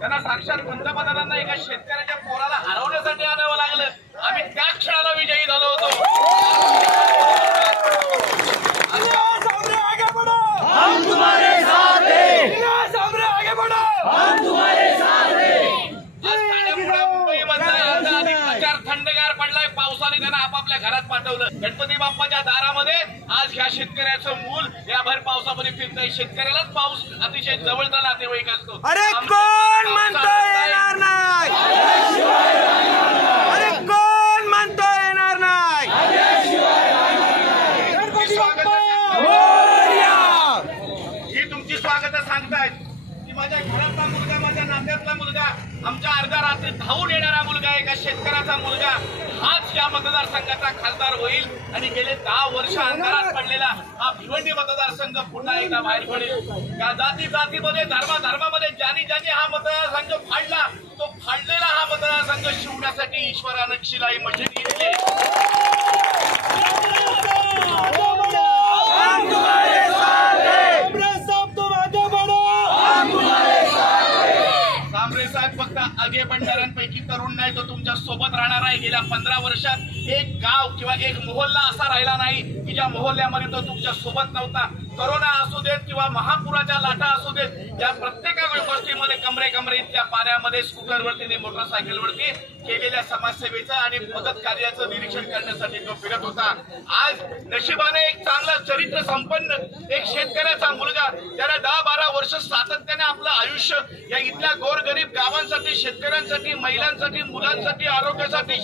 त्यांना साक्षात पंतप्रधानांना एका शेतकऱ्याच्या पोराला हरवण्यासाठी आणावं लागलं. आम्ही त्या क्षणाला विजयी झालो होतो. हम तुम्हारे साथ हैं, आगे बढ़ो, हम तुम्हारे साथ हैं। मुंबईमध्ये प्रचार थंडगार पडलाय. पावसाने त्यांना आपापल्या घरात पाठवलं. गणपती बाप्पाच्या दारामध्ये आज ह्या शेतकऱ्याचं मूल या भर पावसामध्ये फिरतंय. शेतकऱ्यालाच पाऊस अतिशय जवळचा नातेवाईक असतो. अरे कोण म्हणतोय येणार नाही? अरे कोण म्हणतोय येणार नाही? ही तुमची स्वागत सांगतायत की माझ्या घरातला मुलगा, माझ्या नात्यातला मुलगा, आमच्या अर्ध्या रात्री धावून येणारा मुलगा, एका शेतकऱ्याचा मुलगा हाच या मतदारसंघाचा खासदार होईल आणि गेले 10 वर्ष अंधारात पडलेला हा भिवंडी मतदारसंघ पुन्हा एकदा बाहेर पडेल. या जाती जातीमध्ये, धर्मामध्ये ज्यांनी ज्यांनी हा मतदारसंघ फाडला, तो फाडलेला हा मतदारसंघ शिवण्यासाठी ईश्वरानं शिलाई मशीन घेतली. फक्त आगे बढ़णाऱ्यांपैकी तरुण नाही, तो तुमच्या सोबत राहणार आहे. गेल्या 15 वर्षात एक गाव किंवा एक मोहल्ला असा राहिला नाही की ज्या मोहल्ल्यामध्ये तो तुमच्या सोबत नव्हता. कोरोना असू देत किंवा महापुराच्या लाटा असू देत, या प्रत्येक गोष्टीमध्ये कमरे इतक्या पाण्यामध्ये स्कूटरवरती, मोटरसायकलवरती केलेल्या समाजसेवेचं आणि मदत कार्याचं निरीक्षण करण्यासाठी तो फिरत होता. आज नशिबाने एक चांगला चरित्र संपन्न एक शेतकऱ्याचा मुलगा, त्याला 10-12 वर्ष सातत्याने आपलं आयुष्य या इथल्या गोरगरीब गावांसाठी, शेतकऱ्यांसाठी, महिलांसाठी, मुलांसाठी, आरोग्यासाठी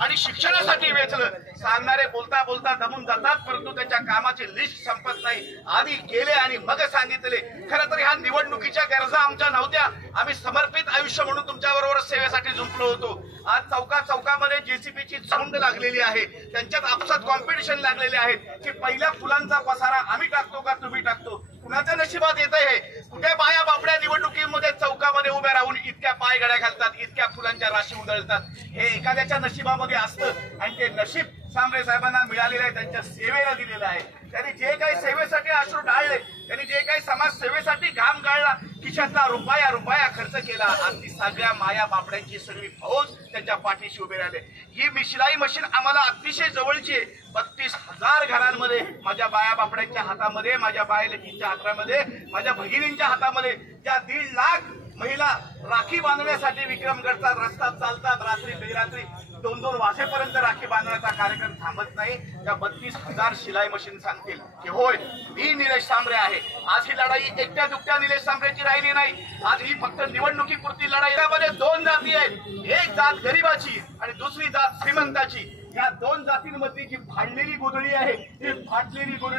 आणि शिक्षणासाठी वेचलं. सांगणारे बोलता बोलता दमून जातात, परंतु त्याच्या कामाची लिस्ट संपत नाही. आधी गेले आणि मग सांगितले. खरं तर ह्या निवडणुकीच्या गरजा आमच्या नव्हत्या. आम्ही समर्पित आयुष्य म्हणून तुमच्या बरोबर सेवेसाठी झुंपलो होतो. आज चौकामध्ये जेसीबीची झुंड लागलेली आहे. त्यांच्यात आपसात कॉम्पिटिशन लागलेले आहेत की पहिल्या फुलांचा पसारा आम्ही टाकतो का तुम्ही टाकतो. कुणाच्या नशिबात येत आहे? कुठे बाया बापड्या निवडणुकीमध्ये चौकामध्ये उभ्या राहून इतक्या पाय गड्या घालतात, इतक्या फुलांच्या राशी उधळतात. हे एखाद्याच्या नशिबामध्ये असतं आणि ते नशीब सांबरे साहेबांना मिळालेलं आहे, त्यांच्या सेवेला दिलेलं आहे. त्यांनी जे काही सेवेसाठी अश्रू ढाळले, त्यांनी जे काही समाज सेवेसाठी घाम गाळला, खिशातला रुपया खर्च केला, आज ती सगळ्या माया बापड्यांची सगळी फौज त्यांच्या पाठीशी उभे राहिले. ही शिलाई मशीन आम्हाला अतिशय जवळची आहे. 32,000 घरांमध्ये माझ्या बाया बापड्यांच्या हातामध्ये, माझ्या बायलेकींच्या हातामध्ये, माझ्या भगिनींच्या हातामध्ये, ज्या 1.5 लाख महिला राखी बांधण्यासाठी विक्रम करतात, रस्त्यात चालतात, रात्री बेरात्री 2-2 वाजेपर्यंत राखी बांधण्याचा कार्यक्रम थांबत नाही. त्या 32,000 शिलाई मशीन सांगतील की होय, मी निलेश सांबरे आहे. आज ही लढाई एकट्या दुकट्या निलेश सांबरेची राहिली नाही. आज ही फक्त निवडणुकीपुरती लढाई. यामध्ये 2 जाती आहेत. एक जात गरिबाची आणि दुसरी जात श्रीमंताची. या 2 जातींमधली जी फाडलेली गोधडी आहे, ती फाटलेली गोधडी